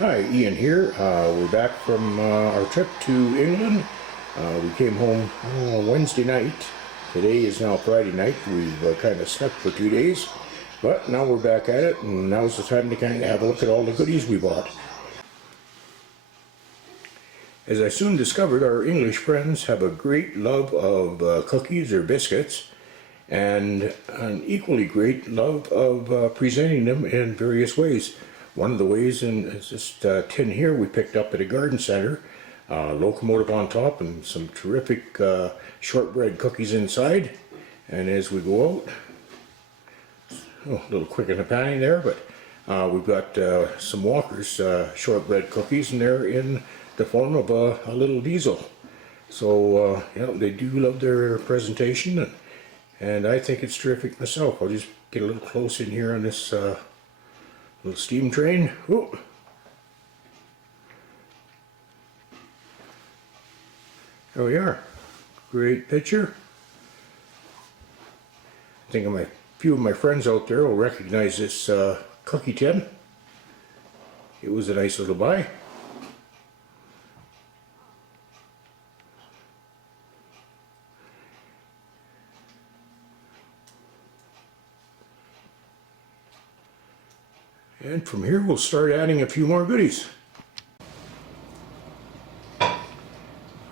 Hi, Ian here. We're back from our trip to England. We came home Wednesday night. Today is now Friday night. We've kind of slept for 2 days, but now we're back at it, and now's the time to kind of have a look at all the goodies we bought. As I soon discovered, our English friends have a great love of cookies or biscuits, and an equally great love of presenting them in various ways. One of the ways is this tin here we picked up at a garden center, locomotive on top and some terrific shortbread cookies inside. And as we go out, a little quick in the panning there, but we've got some Walker's shortbread cookies, and they're in the form of a little diesel. So they do love their presentation, and I think it's terrific myself. I'll just get a little close in here on this little steam train. Ooh. There we are. Great picture. I think a few of my friends out there will recognize this cookie tin. It was a nice little buy. And from here we'll start adding a few more goodies.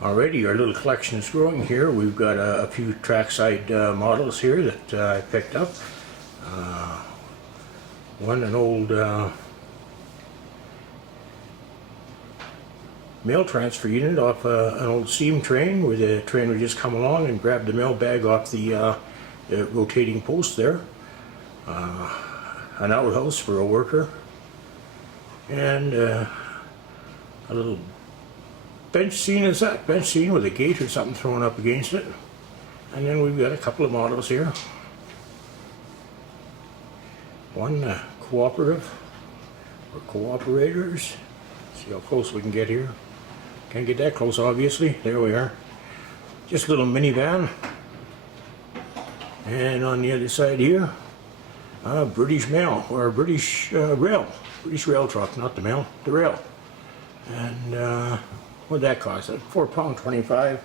Alrighty, our little collection is growing here. We've got a few trackside models here that I picked up. One, an old mail transfer unit off an old steam train, where the train would just come along and grab the mail bag off the rotating post there. An outhouse for a worker, and a little bench scene is that bench scene with a gate or something thrown up against it. And then we've got a couple of models here. One cooperative or cooperators. See how close we can get here. Can't get that close, obviously. There we are. Just a little minivan. And on the other side here, British Mail, or British Rail. British Rail truck, not the mail, the rail. And what'd that cost? £4.25,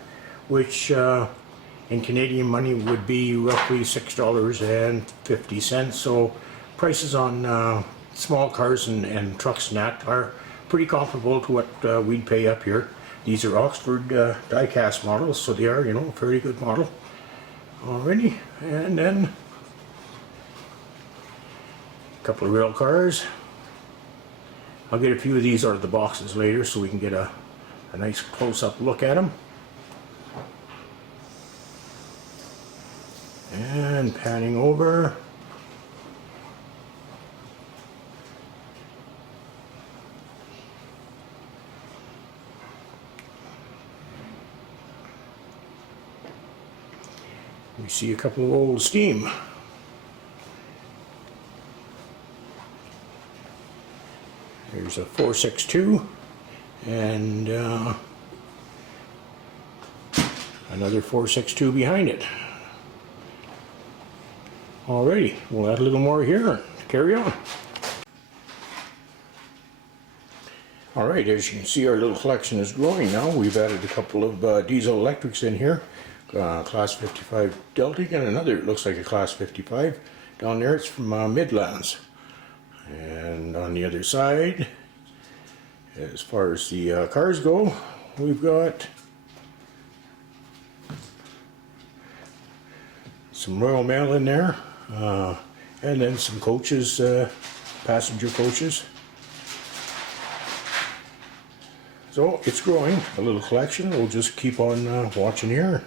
which in Canadian money would be roughly $6.50. So prices on small cars and trucks and that are pretty comparable to what we'd pay up here. These are Oxford die-cast models, so they are, a fairly good model. Alrighty, and then couple of rail cars. I'll get a few of these out of the boxes later so we can get a nice close-up look at them. And panning over. We see a couple of old steam. There's a 462 and another 462 behind it. Alrighty, we'll add a little more here. Carry on. Alright, as you can see, our little collection is growing now. We've added a couple of diesel electrics in here. Class 55 Deltic, and another, it looks like a Class 55. Down there, it's from Midlands. And on the other side, as far as the cars go, we've got some Royal Mail in there, and then some coaches, passenger coaches. So it's growing, a little collection. We'll just keep on watching here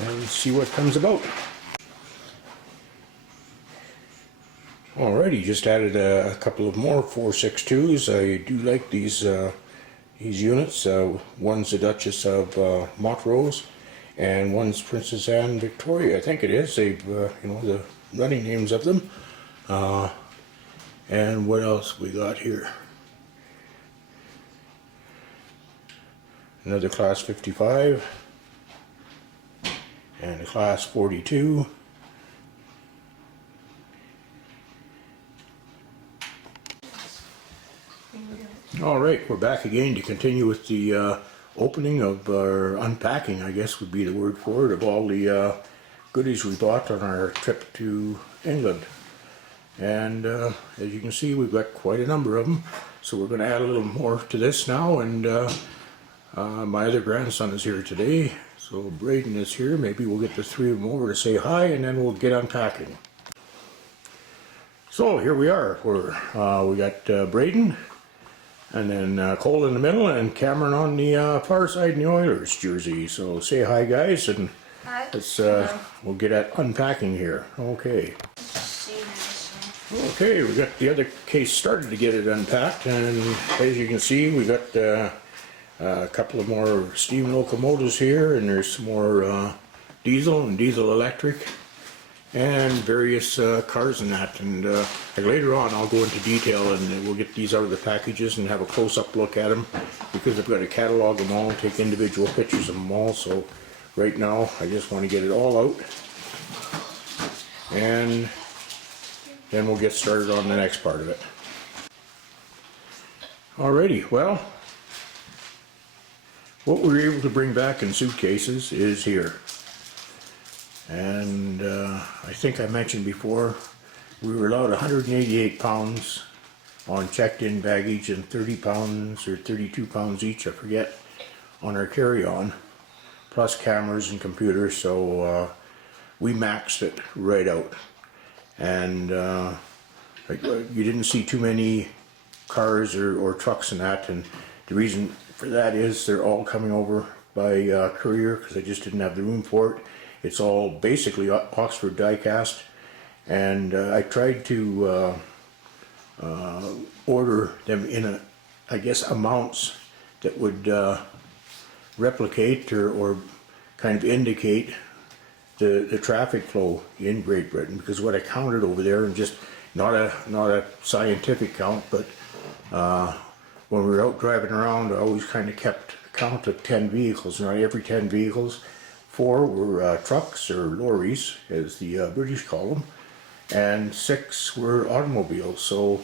and see what comes about. Alrighty, just added a couple of more 462s. I do like these units. One's the Duchess of Montrose, and one's Princess Anne Victoria. I think it is. They've the running names of them. And what else we got here? Another Class 55 and a Class 42. All right, we're back again to continue with the opening of, or unpacking, I guess would be the word for it, of all the goodies we bought on our trip to England. And as you can see, we've got quite a number of them. So we're going to add a little more to this now. And my other grandson is here today. So Braden is here. Maybe we'll get the three of them over to say hi, and then we'll get unpacking. So here we are. We got Braden. And then Cole in the middle and Cameron on the far side in the Oilers jersey. So say hi, guys, and hi. Let's we'll get at unpacking here. Okay. Okay, we got the other case started to get it unpacked, and as you can see, we got a couple of more steam locomotives here, and there's some more diesel and diesel electric. And various cars and that, and like later on I'll go into detail and we'll get these out of the packages and have a close-up look at them, because I've got to catalog them all and take individual pictures of them all. So right now I just want to get it all out, and then we'll get started on the next part of it. Alrighty, well, what we were able to bring back in suitcases is here. And I think I mentioned before, we were allowed 188 pounds on checked-in baggage and 30 pounds or 32 pounds each, I forget, on our carry-on, plus cameras and computers. So we maxed it right out. And you didn't see too many cars or trucks and that, and the reason for that is they're all coming over by courier, because I just didn't have the room for it. It's all basically Oxford die-cast, and I tried to order them in I guess amounts that would replicate or kind of indicate the traffic flow in Great Britain, because what I counted over there, and just not a scientific count, but when we were out driving around, I always kind of kept count of 10 vehicles. Not every 10 vehicles, 4 were trucks or lorries, as the British call them, and 6 were automobiles. So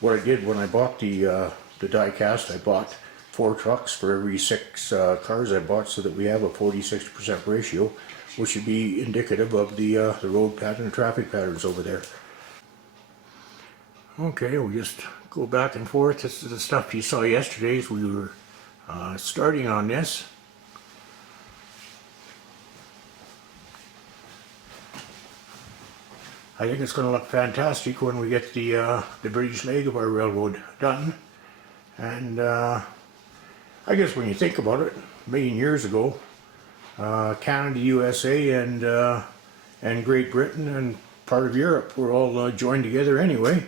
what I did when I bought the die-cast, I bought 4 trucks for every 6 cars I bought, so that we have a 40-60% ratio, which would be indicative of the road pattern and traffic patterns over there. Okay, we'll just go back and forth. This is the stuff you saw yesterday as we were starting on this. I think it's going to look fantastic when we get the British leg of our railroad done. And I guess when you think about it, a million years ago, Canada, USA, and Great Britain and part of Europe were all joined together anyway.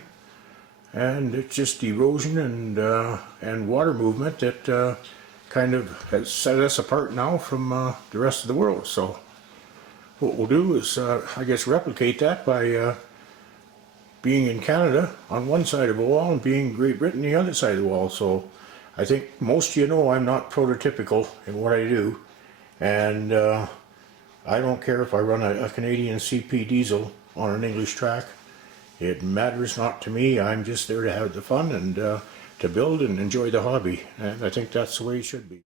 And it's just erosion and water movement that kind of has set us apart now from the rest of the world. So what we'll do is, I guess, replicate that by being in Canada on one side of the wall and being Great Britain the other side of the wall. So I think most of you know I'm not prototypical in what I do, and I don't care if I run a Canadian CP diesel on an English track. It matters not to me. I'm just there to have the fun and to build and enjoy the hobby, and I think that's the way it should be.